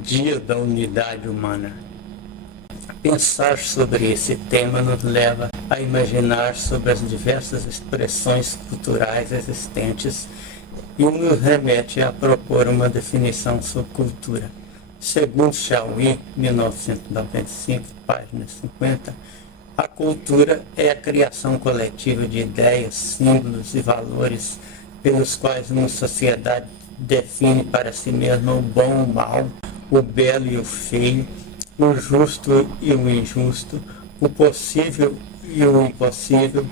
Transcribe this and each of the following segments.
Dia da Unidade Humana. Pensar sobre esse tema nos leva a imaginar sobre as diversas expressões culturais existentes e nos remete a propor uma definição sobre cultura. Segundo Chauí, 1995, página 50, a cultura é a criação coletiva de ideias, símbolos e valores pelos quais uma sociedade define para si mesma o bom e o mal, o belo e o feio, o justo e o injusto, o possível e o impossível,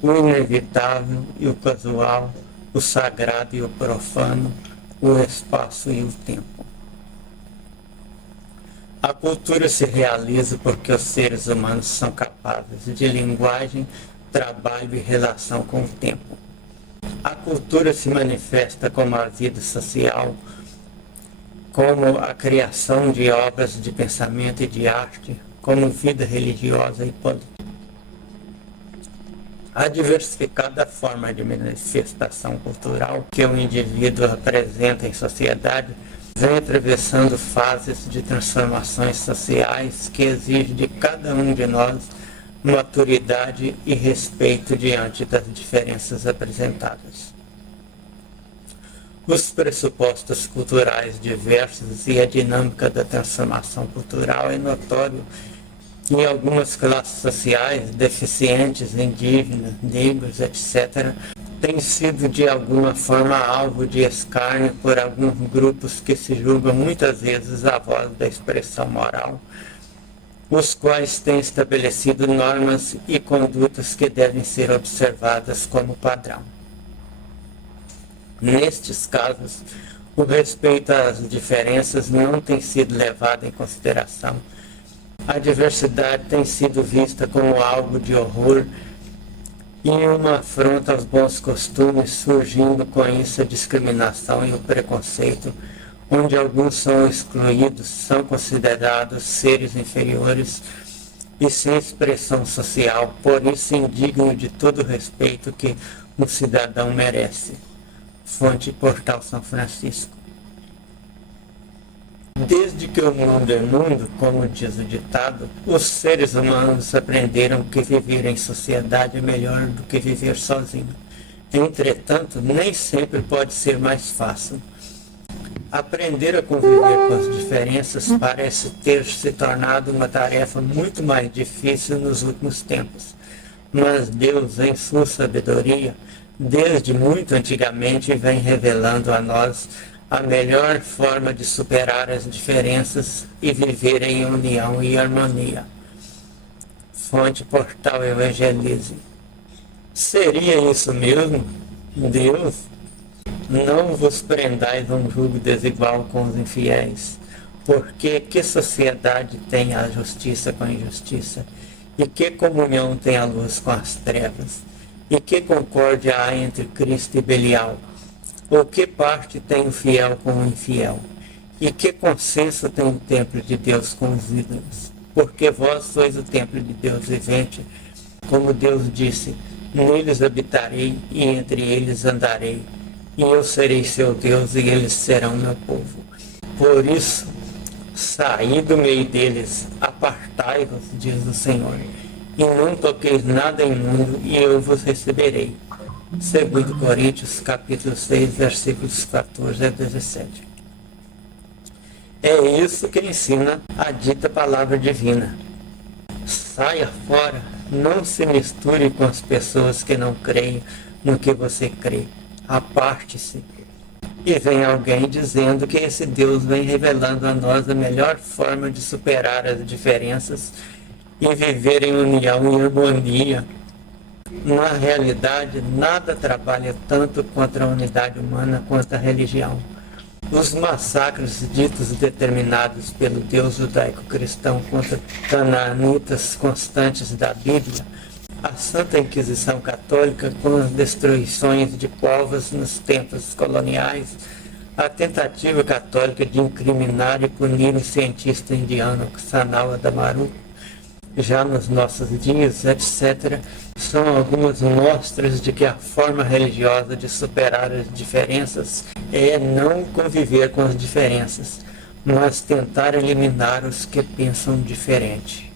o inevitável e o casual, o sagrado e o profano, o espaço e o tempo. A cultura se realiza porque os seres humanos são capazes de linguagem, trabalho e relação com o tempo. A cultura se manifesta como a vida social, como a criação de obras de pensamento e de arte, como vida religiosa e política. A diversificada forma de manifestação cultural que o indivíduo apresenta em sociedade vem atravessando fases de transformações sociais que exigem de cada um de nós maturidade e respeito diante das diferenças apresentadas. Os pressupostos culturais diversos e a dinâmica da transformação cultural é notório em algumas classes sociais, deficientes, indígenas, negros, etc., têm sido de alguma forma alvo de escárnio por alguns grupos que se julgam muitas vezes a voz da expressão moral, os quais têm estabelecido normas e condutas que devem ser observadas como padrão. Nestes casos, o respeito às diferenças não tem sido levado em consideração. A diversidade tem sido vista como algo de horror e uma afronta aos bons costumes, surgindo com isso a discriminação e o preconceito, onde alguns são excluídos, são considerados seres inferiores e sem expressão social, por isso indigno de todo o respeito que um cidadão merece. Fonte Portal São Francisco. Desde que o mundo é mundo, como diz o ditado, os seres humanos aprenderam que viver em sociedade é melhor do que viver sozinho. Entretanto, nem sempre pode ser mais fácil. Aprender a conviver com as diferenças parece ter se tornado uma tarefa muito mais difícil nos últimos tempos. Mas Deus, em sua sabedoria, desde muito antigamente, vem revelando a nós a melhor forma de superar as diferenças e viver em união e harmonia. Fonte Portal Evangelize. Seria isso mesmo? Deus? Não vos prendais a um julgo desigual com os infiéis, porque que sociedade tem a justiça com a injustiça? E que comunhão tem a luz com as trevas? E que concórdia há entre Cristo e Belial? Ou que parte tem o fiel com o infiel? E que consenso tem o templo de Deus com os ídolos? Porque vós sois o templo de Deus vivente, como Deus disse, neles habitarei e entre eles andarei, e eu serei seu Deus e eles serão meu povo. Por isso, saí do meio deles, apartai-vos, diz o Senhor, e não toqueis nada imundo, e eu vos receberei. 2 Coríntios, capítulo 6, versículos 14 a 17. É isso que ensina a dita palavra divina. Saia fora, não se misture com as pessoas que não creem no que você crê. Aparte-se. E vem alguém dizendo que esse Deus vem revelando a nós a melhor forma de superar as diferenças e viver em união e harmonia. Na realidade, nada trabalha tanto contra a unidade humana quanto a religião. Os massacres ditos determinados pelo Deus judaico-cristão contra canaanitas constantes da Bíblia, a Santa Inquisição Católica com as destruições de povos nos tempos coloniais, a tentativa católica de incriminar e punir o cientista indiano Sanal Adamaru, já nos nossos dias, etc., são algumas mostras de que a forma religiosa de superar as diferenças é não conviver com as diferenças, mas tentar eliminar os que pensam diferente.